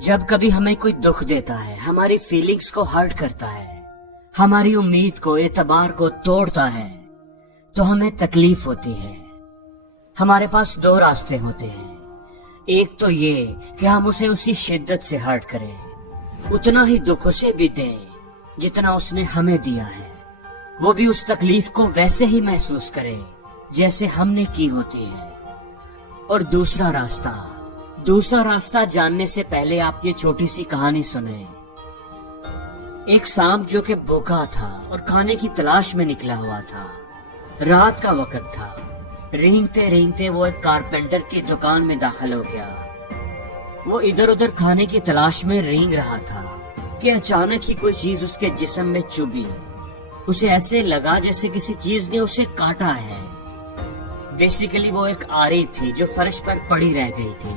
جب کبھی ہمیں کوئی دکھ دیتا ہے، ہماری فیلنگز کو ہرٹ کرتا ہے، ہماری امید کو، اعتبار کو توڑتا ہے، تو ہمیں تکلیف ہوتی ہے۔ ہمارے پاس دو راستے ہوتے ہیں، ایک تو یہ کہ ہم اسے اسی شدت سے ہرٹ کریں، اتنا ہی دکھ اسے بھی دیں جتنا اس نے ہمیں دیا ہے، وہ بھی اس تکلیف کو ویسے ہی محسوس کرے جیسے ہم نے کی ہوتی ہے۔ اور دوسرا راستہ جاننے سے پہلے آپ یہ چھوٹی سی کہانی سنیں۔ ایک سانپ جو کہ بھوکا تھا اور کھانے کی تلاش میں نکلا ہوا تھا، رات کا وقت تھا، رینگتے رینگتے وہ ایک کارپینٹر کی دکان میں داخل ہو گیا۔ وہ ادھر ادھر کھانے کی تلاش میں رینگ رہا تھا کہ اچانک ہی کوئی چیز اس کے جسم میں چبھی۔ اسے ایسے لگا جیسے کسی چیز نے اسے کاٹا ہے۔ بیسیکلی وہ ایک آری تھی جو فرش پر پڑی رہ گئی تھی۔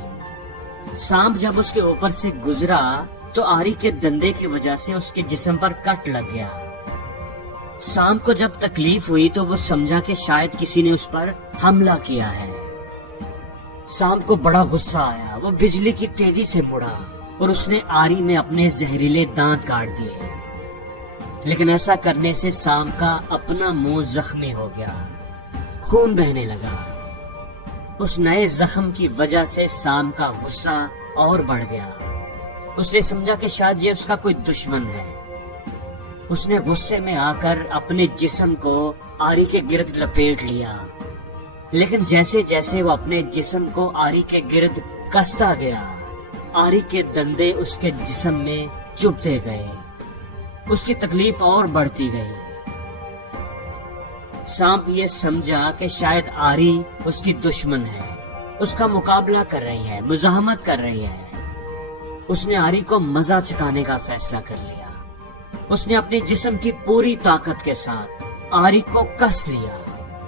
سانپ جب اس کے اوپر سے گزرا تو آری کے دندے کی وجہ سے اس کے جسم پر کٹ لگ گیا۔ سانپ کو جب تکلیف ہوئی تو وہ سمجھا کہ شاید کسی نے اس پر حملہ کیا ہے۔ سانپ کو بڑا غصہ آیا، وہ بجلی کی تیزی سے مڑا اور اس نے آری میں اپنے زہریلے دانت کاٹ دیے۔ لیکن ایسا کرنے سے سانپ کا اپنا منہ زخمی ہو گیا، خون بہنے لگا۔ اس نئے زخم کی وجہ سے سانپ کا غصہ اور بڑھ گیا۔ اس نے سمجھا کہ شاید یہ اس کا کوئی دشمن ہے۔ اس نے غصے میں آ کر اپنے جسم کو آری کے گرد لپیٹ لیا، لیکن جیسے جیسے وہ اپنے جسم کو آری کے گرد کستا گیا، آری کے دندے اس کے جسم میں چبھتے گئے، اس کی تکلیف اور بڑھتی گئی۔ سانپ یہ سمجھا کہ شاید آری اس کی دشمن ہے، اس کا مقابلہ کر رہی ہے، مزاحمت کر رہی ہے۔ اس نے آری کو مزہ چکھانے کا فیصلہ کر لیا۔ اس نے اپنے جسم کی پوری طاقت کے ساتھ آری کو کس لیا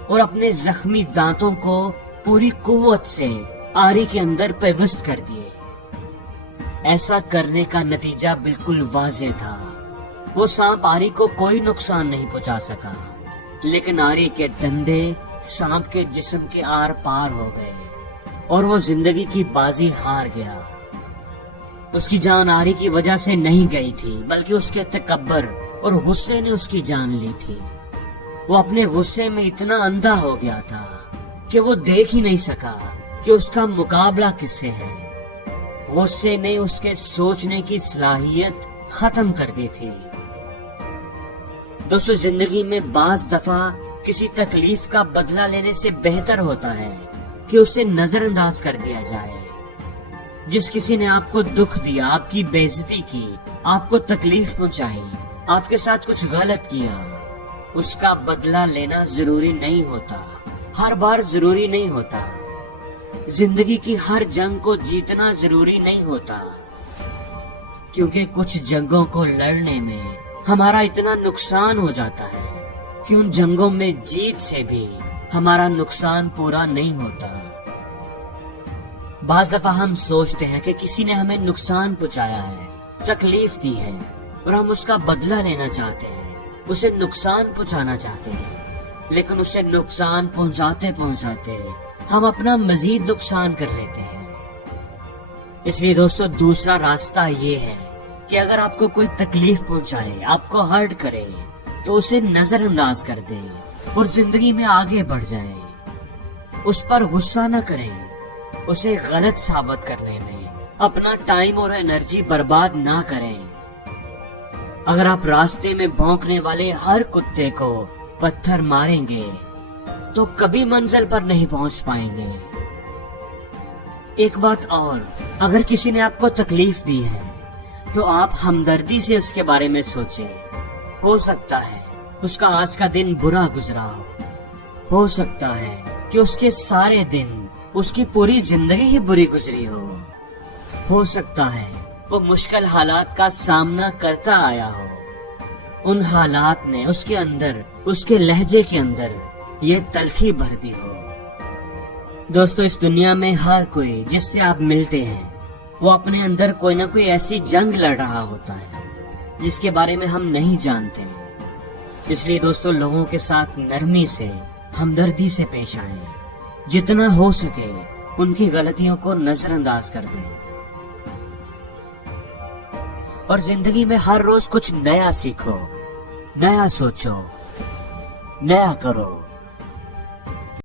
اور اپنے زخمی دانتوں کو پوری قوت سے آری کے اندر پیوست کر دیے۔ ایسا کرنے کا نتیجہ بالکل واضح تھا۔ وہ سانپ آری کو کوئی نقصان نہیں پہنچا سکا، لیکن آری کے دندے سانپ کے جسم کے آر پار ہو گئے اور وہ زندگی کی بازی ہار گیا۔ اس کی جان آری کی وجہ سے نہیں گئی تھی، بلکہ اس کے تکبر اور غصے نے اس کی جان لی تھی۔ وہ اپنے غصے میں اتنا اندھا ہو گیا تھا کہ وہ دیکھ ہی نہیں سکا کہ اس کا مقابلہ کس سے ہے۔ غصے نے اس کے سوچنے کی صلاحیت ختم کر دی تھی۔ دوستو، زندگی میں بعض دفعہ کسی تکلیف کا بدلہ لینے سے بہتر ہوتا ہے کہ اسے نظر انداز کر دیا جائے۔ جس کسی نے آپ کو دکھ دیا، آپ کی بے عزتی کی، آپ کو تکلیف پہنچائی، آپ کے ساتھ کچھ غلط کیا، اس کا بدلہ لینا ضروری نہیں ہوتا، ہر بار ضروری نہیں ہوتا۔ زندگی کی ہر جنگ کو جیتنا ضروری نہیں ہوتا، کیونکہ کچھ جنگوں کو لڑنے میں ہمارا اتنا نقصان ہو جاتا ہے کہ ان جنگوں میں جیت سے بھی ہمارا نقصان پورا نہیں ہوتا۔ بعض دفعہ ہم سوچتے ہیں کہ کسی نے ہمیں نقصان پہنچایا ہے، تکلیف دی ہے، اور ہم اس کا بدلہ لینا چاہتے ہیں، اسے نقصان پہنچانا چاہتے ہیں، لیکن اسے نقصان پہنچاتے پہنچاتے ہم اپنا مزید نقصان کر لیتے ہیں۔ اس لیے دوستو، دوسرا راستہ یہ ہے کہ اگر آپ کو کوئی تکلیف پہنچائے، آپ کو ہرٹ کرے، تو اسے نظر انداز کر دیں اور زندگی میں آگے بڑھ جائیں۔ اس پر غصہ نہ کریں، اسے غلط ثابت کرنے میں اپنا ٹائم اور انرجی برباد نہ کریں۔ اگر آپ راستے میں بھونکنے والے ہر کتے کو پتھر ماریں گے تو کبھی منزل پر نہیں پہنچ پائیں گے۔ ایک بات اور، اگر کسی نے آپ کو تکلیف دی ہے تو آپ ہمدردی سے اس کے بارے میں سوچیں۔ ہو سکتا ہے اس کا آج کا دن برا گزرا ہو سکتا ہے کہ اس کے سارے دن، اس کی پوری زندگی ہی بری گزری ہو سکتا ہے وہ مشکل حالات کا سامنا کرتا آیا ہو، ان حالات نے اس کے اندر، اس کے لہجے کے اندر یہ تلخی بھر دی ہو۔ دوستو، اس دنیا میں ہر کوئی جس سے آپ ملتے ہیں وہ اپنے اندر کوئی نہ کوئی ایسی جنگ لڑ رہا ہوتا ہے جس کے بارے میں ہم نہیں جانتے۔ اس لیے دوستو، لوگوں کے ساتھ نرمی سے، ہمدردی سے پیش آئیں، جتنا ہو سکے ان کی غلطیوں کو نظر انداز کر دیں۔ اور زندگی میں ہر روز کچھ نیا سیکھو، نیا سوچو، نیا کرو۔